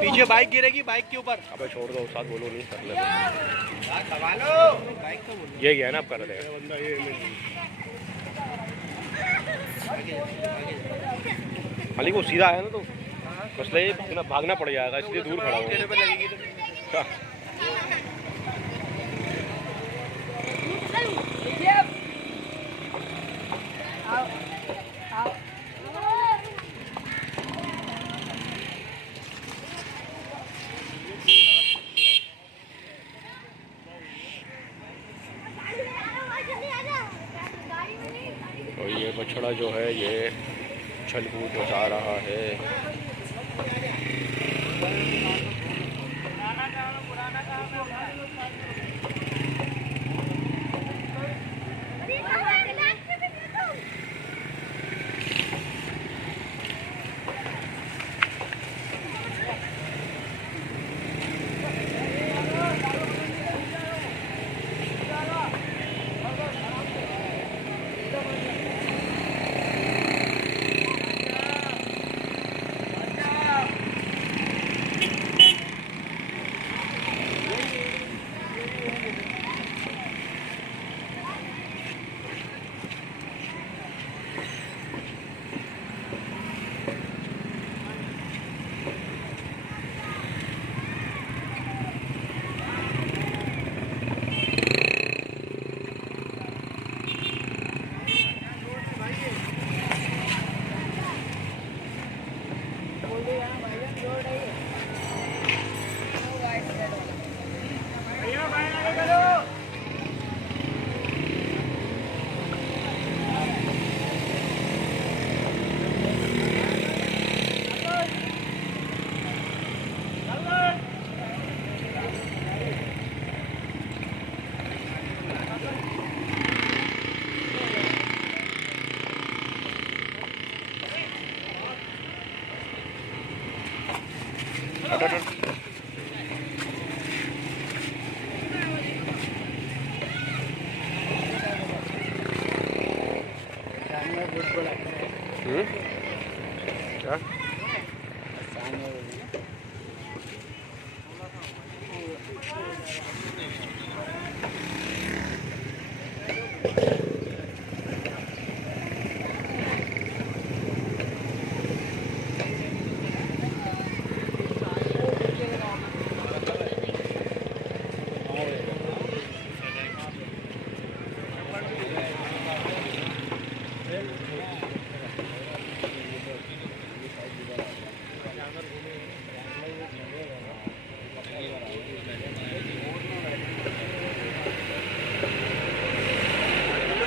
पीछे बाइक गिरेगी, बाइक के ऊपर। अबे छोड़ दो, साथ बोलो नहीं कर ले। बाइक तो बोलो। ये गया ना, अब कर रहे खाली को सीधा आया ना तो मसला भागना पड़ जाएगा, इसलिए दूर खड़ा हूँ। और ये बछड़ा जो है ये उछल कूद मचा रहा है।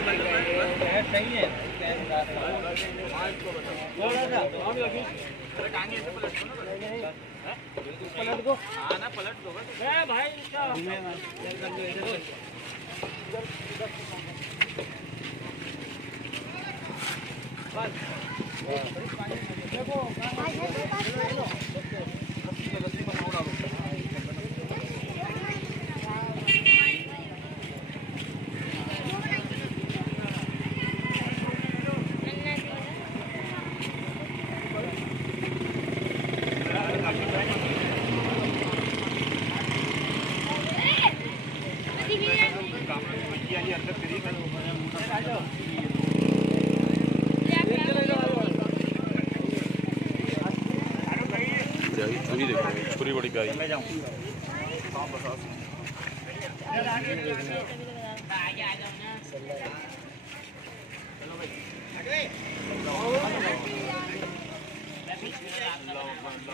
क्या सही है। पलट दो ना, पलट दो भाई। छुरी देखो, छुरी बड़ी प्यारी।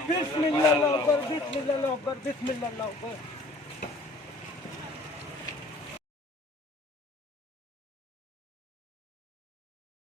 बिस्मिल्लाह अकबर, बिस्मिल्लाह अकबर, बिस्मिल्लाह अकबर।